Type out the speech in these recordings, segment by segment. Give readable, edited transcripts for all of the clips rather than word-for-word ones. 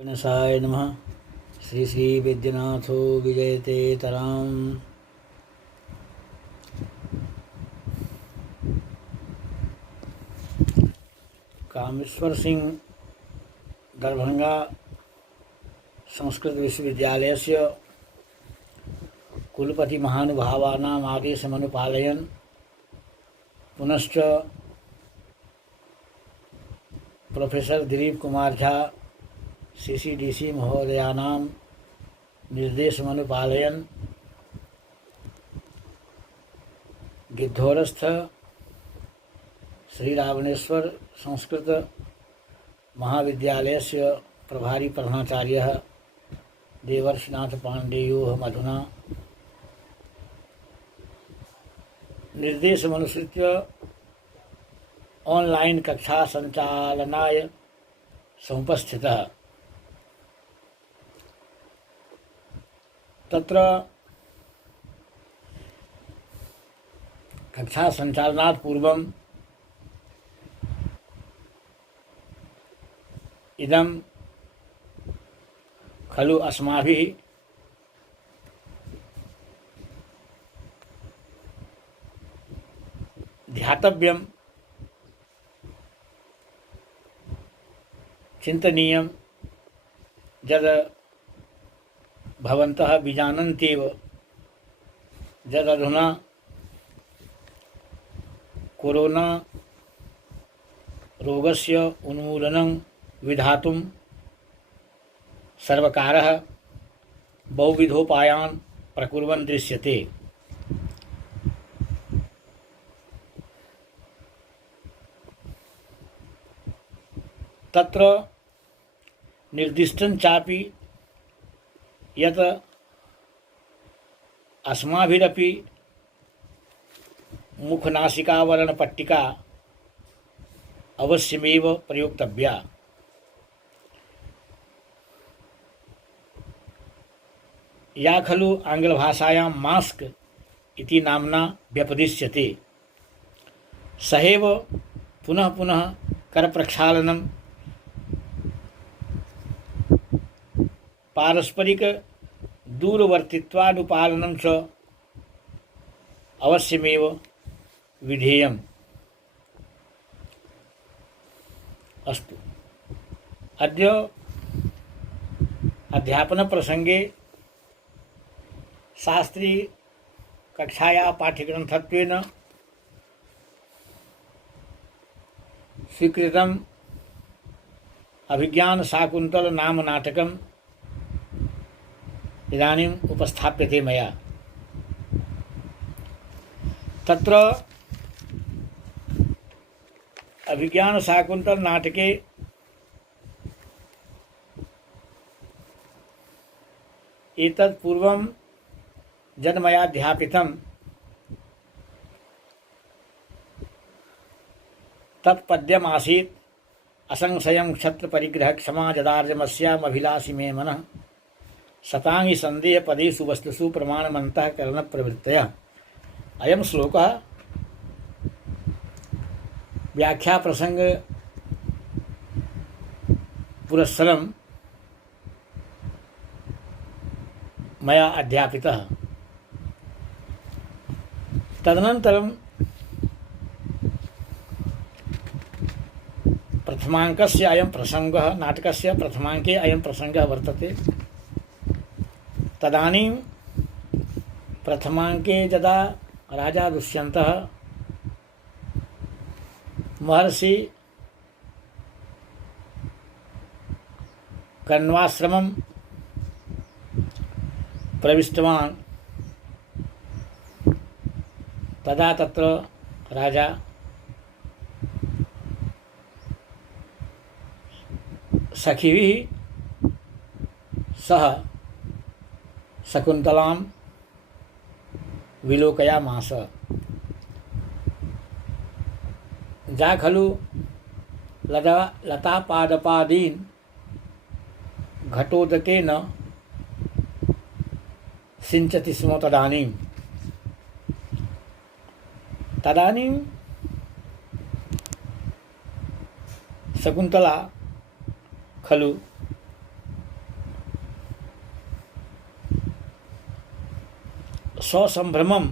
गणेशाय नमः। श्री श्री वैद्यनाथो विजयते तराम। कामेश्वर सिंह दरभंगा संस्कृत विश्वविद्यालयस्य कुलपति महानुभावानाम् आदेशमनुपालयन् पुनश्च प्रोफेसर दिलीप कुमार झा CCDC महोदयानां निर्देशमनुपालयन् गिद्धोरस्थ श्रीरावणेश्वर संस्कृत महाविद्यालयस्य प्रभारी प्रधानाचार्यः देवर्षिनाथ पाण्डेयोः मधुना निर्देशमनुसृत्य ऑनलाइन कक्षा संचालनाय समुपस्थितः। तत्र कक्षा संचालनात् पूर्वम् इदं खलु अस्माभिः ध्यातव्यं चिन्तनीयं यद् भवन्तः विजानन्त्येव यदधुना कोरोना रोगस्य उन्मूलनं विधातुं सर्वकारः बहुविधोपायान् प्रकुर्वन् दृश्यते। तत्र निर्दिष्टं चापि यत् अस्माभिरपि मुखनासिकावरणपट्टिका अवश्यमेव प्रयोक्तव्या। या खलु आङ्ग्लभाषायां मास्क इति नाम्ना व्यपदिश्यते, सहैव पुनः पुनः करप्रक्षालनं पारस्परिक दूरवर्तित्वानुपालनं च अवश्यमेव विधेयम्। अस्तु, अद्य अध्यापनप्रसंगे शास्त्री कक्षाया पाठ्यग्रन्थत्वेन स्वीकृतम् अभिज्ञानशाकुन्तल नाम नाटकम् इदानीम् उपस्थाप्यते मया। तत्र अभिज्ञानशाकुन्तल नाटके एतत् पूर्वं यद् मया अध्यापितं तत् पद्यमासीत्। असंशयं क्षत्रपरिग्रह क्षमा जदार्जमस्यामभिलाषि मे मनः शतांगि संदेह पदेषु वस्तुषु प्रमाणमन्तः करण प्रवृत्तयः। अयं श्लोकः व्याख्या प्रसंग पुरस्सरं मया अध्यापितः। तदनन्तरं प्रथमाङ्कस्य अयं प्रसंगः, नाटकस्य प्रथमाङ्के अयं प्रसंगः वर्तते। तदानीं प्रथमाङ्के यदा राजा दुष्यन्तः महर्षि कण्वाश्रमं प्रविष्टवान्, तदा तत्र राजा सखिभिः सह शकुन्तलां विलोकयामास। जा खलु लतापादपादीन् घटोदकेन सिञ्चति स्म तदानीं शकुन्तला खलु स्वसंभ्रमम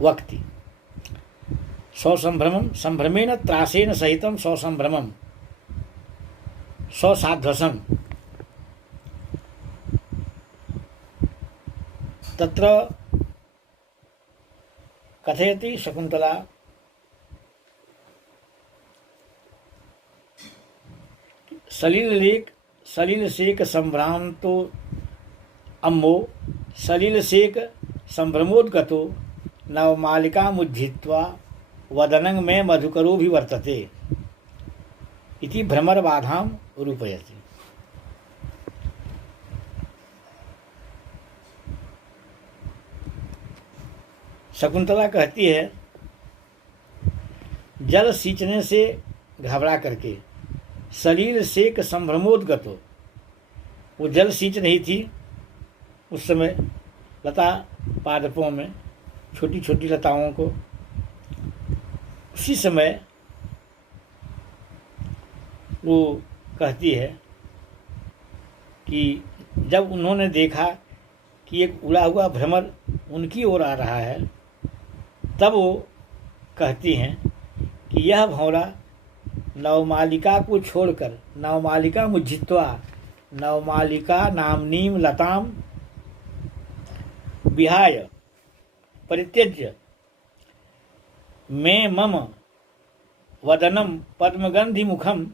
वक्ति। स्वसंभ्रमम संभ्रमेण त्रासेन सहितं स्वसंभ्रमम स्वसाध्वसम तत्र कथयति शकुन्तला सलिलसेक संभ्रांतो अम्मो सलिलसेक संभ्रमोद्गतो नवमालिकामुज्झित्वा वदनं मे मधुकरो भी वर्तते इति भ्रमरबाधां रूपयति। शकुंतला कहती है, जल सींचने से घबरा करके सलील सेक संभ्रमोद्गतो, वो जल सींच रही थी उस समय लता पादपों में, छोटी छोटी लताओं को। उसी समय वो कहती है कि जब उन्होंने देखा कि एक उड़ा हुआ भ्रमर उनकी ओर आ रहा है, तब वो कहती हैं कि यह भंवरा नवमालिका को छोड़कर, नवमालिका मुज्झित्वा, नवमालिका नामनीम लताम विहाय परित्यज्य मे मम वदनम पद्मगंधि मुखम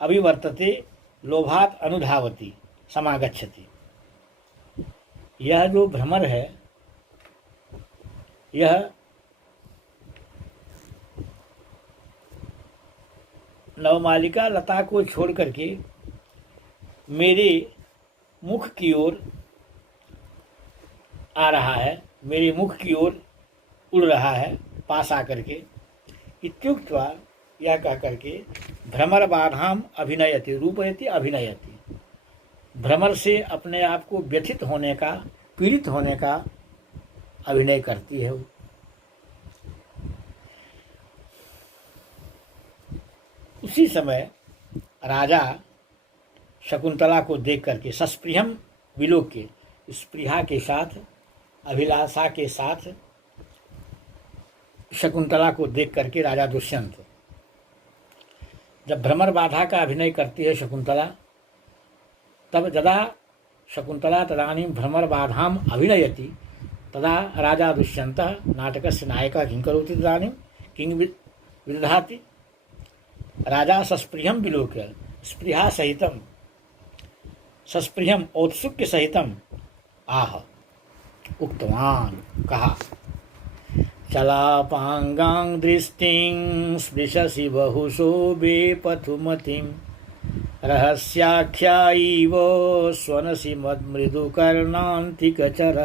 अभिवर्तते लोभात अनुधावती समागच्छति। यह जो भ्रमर है, यह नवमालिका लता को छोड़ करके मेरे मुख की ओर आ रहा है, मेरे मुख की ओर उड़ रहा है, पास आकर के। इत्युक्त्वा, यह कह करके भ्रमर बाधाम अभिनयति, रूपयति अभिनयति, भ्रमर से अपने आप को व्यथित होने का, पीड़ित होने का अभिनय करती है। उसी समय राजा शकुंतला को देख करके सस्पृहम विलोक्य, स्पृहा के साथ, अभिलाषा के साथ शकुंतला को देख करके राजा दुष्यंत, जब भ्रमर बाधा का अभिनय करती है शकुंतला, तब यदा शकुंतला तदानीं भ्रमर बाधाम अभिनयति तदा राजा दुष्यन्तः नाटकस्य नायकः किं करोति तदानीं किं विदधाति। राजा सस्पृहं विलोक्य, स्पृहा सहितं, सस्पृहं औत्सुक्य सहितं आह, उक्तवान्, कहा, चलापांगां दृष्टिं स्पृशसि बहुशो बेपथुमतिं रहस्याख्यायीव स्वनसि मृदुकर्णान्तिकचर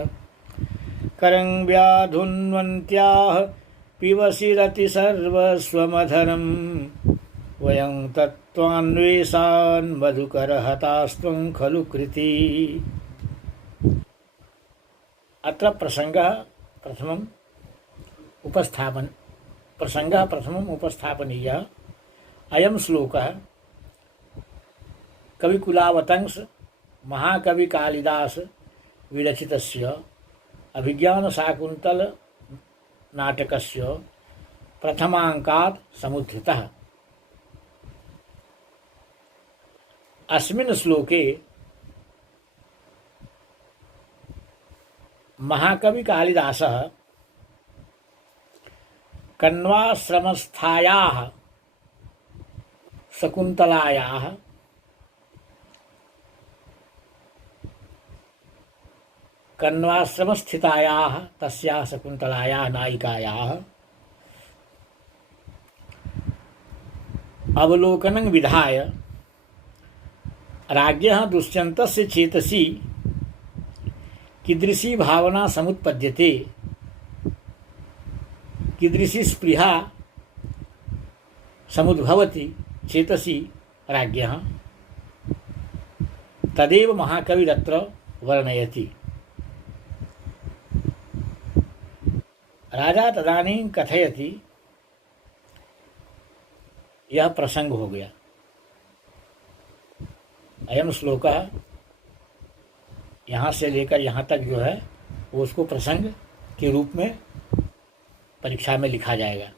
करं व्याधुन्वन्त्याः पिबसि रति सर्वस्वमधरं वयं तत्त्वान्वेषान् मधुकरहतास्त्वं खलु कृति। अत्र प्रसंगः प्रथमम् उपस्थापनीयः। अयं श्लोकः कविकुलावतंस महाकवि कालिदास विरचितस्य अभिज्ञानशाकुन्तल नाटकस्य प्रथमाङ्कात् समुद्धृतः। अस्मिन् श्लोके महाकवि कालिदासः कण्वाश्रमस्थायाः शकुन्तलायाः कण्वाश्रमस्थितायाः तस्याः शकुन्तलायाः नायिकायाः अवलोकनं विधाय राज्ञः दुष्यन्तस्य चेतसि कीदृशी भावना समुत्पद्यते, कीदृशी स्पृहा समुद्भवति चेतसि राज्ञः, तदेव महाकविरत्र वर्णयति। राजा तदानीं कथयति, यह प्रसंग हो गया। अयम श्लोकः यहाँ से लेकर यहाँ तक जो है वो उसको प्रसंग के रूप में परीक्षा में लिखा जाएगा।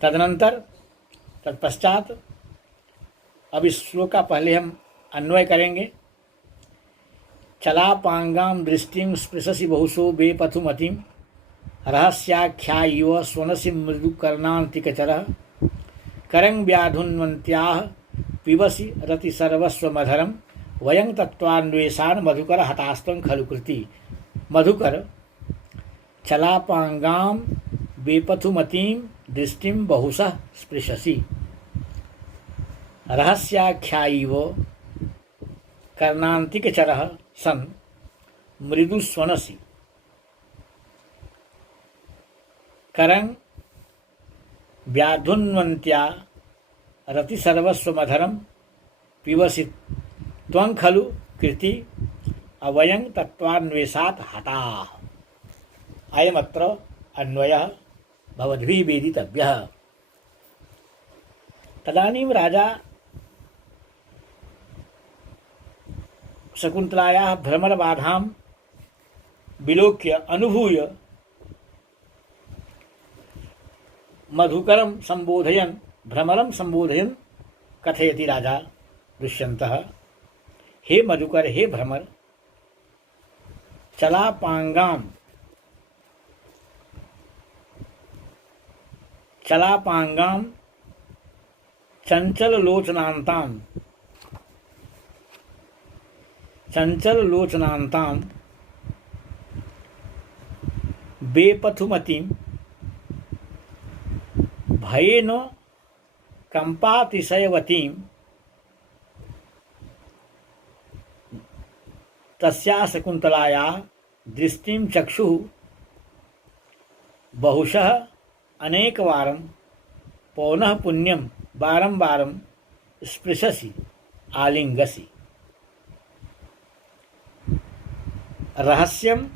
तदनंतर तत्पश्चात अब इस श्लोक का पहले हम अन्वय करेंगे। चलापांगाम दृष्टिम स्पृशसि बहुशो बेपथुमतिम रहस्याख्या इव स्वनसि मृदुकर्णान्तिकचरः करं व्याधुन्वन्त्याः पिबसि रति सर्वस्वमधरं वयं तत्त्वान्वेषान् मधुकर हतास्त्वं खलु कृति। मधुकर चलापांगाम बेपथुमतीं दृष्टिं बहुशः स्पृशसि रहस्याख्यायिव कर्णान्तिकचरः सन् मृदुस्वनसि करं व्याधुन्वन्त्या रति सर्वस्वमधरं पिबसि त्वं खलु कृति अवयं तत्त्वान्वेषात् हताः। अयमत्र अन्वयः भवद्भिः वेदितव्यः। तदानीं राजा शकुन्तलायाः भ्रमरबाधां विलोक्य अनुभूय मधुकरं संबोधयन् भ्रमरं संबोधयन् कथयति राजा दुष्यन्तः, हे मधुकर, हे भ्रमर, चलापांगां चंचललोचनान्तां बेपथुमतीं भयेन कंपातिशयवतीं तस्याः शकुन्तलायाः दृष्टिं चक्षुः बहुशः अनेकवारं पौनः पुण्यं वारं वारं स्पृशसि आलिंगसि। रहस्यं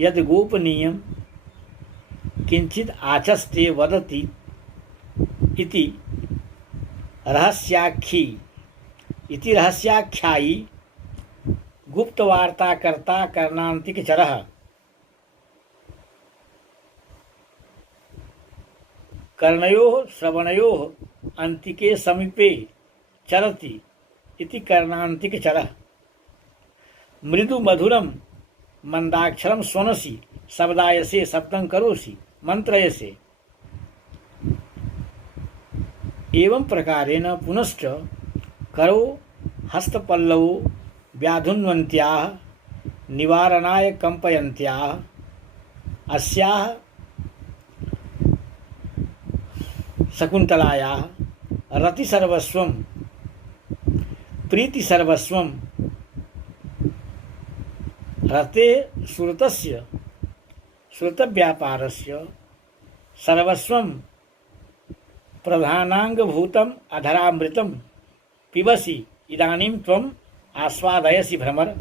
यद् गोपनीयं किंचित् आचस्ते वदति इति रहस्याख्यायी गुप्तवार्ताकर्ता कर्णान्तिकचरः कर्णयोः श्रवणयोः अन्तिके समीपे चरति इति कर्णान्तिकचरः मृदु मधुरं मंदाक्षरं स्वनसि शब्दायसे शब्दं करोसि मंत्रयसे। एवं प्रकारेण पुनश्च करो हस्तपल्लवो व्याधुन्वन्त्याः निवारणाय कंपयन्त्याः अस्याः शकुन्तलायाः रतिसर्वस्वं प्रीतिसर्वस्वं रते श्रुतस्य श्रुतव्यापारस्य सर्वस्वं प्रधानांगभूतम् अधरामृतं पिबसि इदानीं त्वम् आस्वादयसि भ्रमर।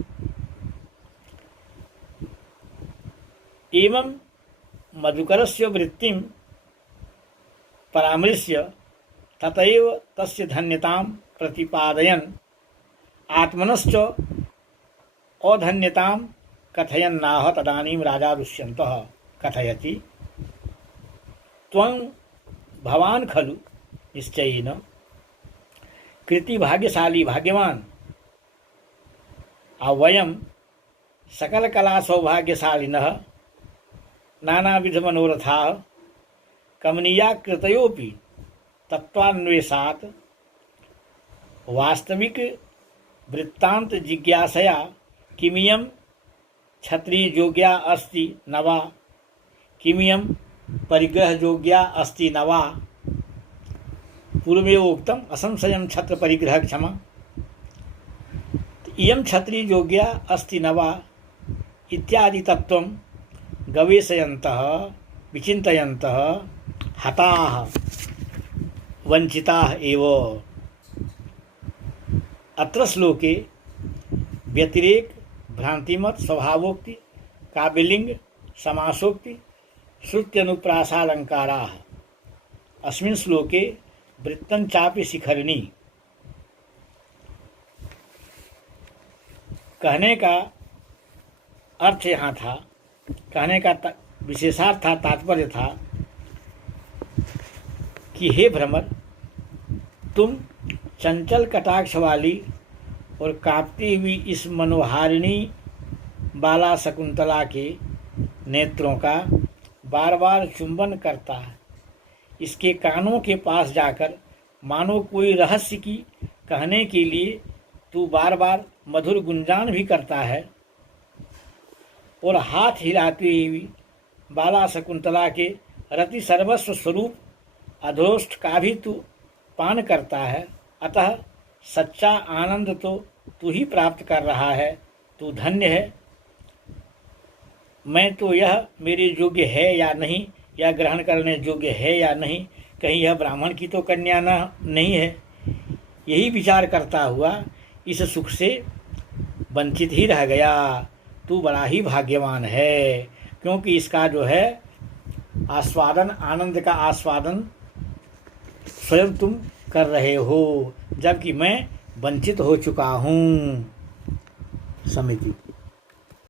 एवं मधुकरस्य वृत्तिं परामृश्य ततएव तस्य धन्यतां प्रतिपादयन् आत्मनश्च अधन्यतां कथयन्नाह। तदानीं राजा दुष्यन्तः कथयति, त्वं भवान् खलु निश्चयेन कृति भाग्यशाली भाग्यवान् वयं सकलकला सौभाग्यशालिनः नानाविधमनोरथाः कमनीया कृतयोपि तत्त्वान्वेषात् वास्तविक वृत्तांत जिज्ञासया किमियं क्षत्रियोग्या अस्ति न वा किमियं परिग्रहयोग्या अस्ति न वा पूर्वमेव उक्तम् असंशयं छत्र परिग्रह क्षमा। इयं क्षत्रियोग्या अस्ति न वा इत्यादि तत्त्वं गवेषयन्तः विचिन्तयन्तः हताः वंचिताः एव। अत्र श्लोके व्यतिरेक भ्रांतिमत स्वभावोक्ति काव्यलिंग समासोक्ति श्रुत्यनुप्रासालंकाराः अस्मिन् श्लोके वृत्तं चापि शिखरिणी। कहने का अर्थ यहाँ था, कहने का विशेषार्थ था, तात्पर्य था कि हे भ्रमर, तुम चंचल कटाक्ष वाली और कांपती हुई इस मनोहारिणी बाला शकुंतला के नेत्रों का बार बार चुंबन करता है। इसके कानों के पास जाकर मानो कोई रहस्य की कहने के लिए तू बार बार मधुर गुंजान भी करता है, और हाथ हिलाती हुई बाला शकुंतला के रति सर्वस्व स्वरूप अधोष्ठ का भी तू पान करता है। अतः सच्चा आनंद तो तू ही प्राप्त कर रहा है, तू धन्य है। मैं तो यह मेरे योग्य है या नहीं, यह ग्रहण करने योग्य है या नहीं, कहीं यह ब्राह्मण की तो कन्या नहीं है, यही विचार करता हुआ इस सुख से वंचित ही रह गया। तू बड़ा ही भाग्यवान है, क्योंकि इसका जो है आस्वादन, आनंद का आस्वादन स्वयं तुम कर रहे हो, जबकि मैं वंचित हो चुका हूँ। समिति।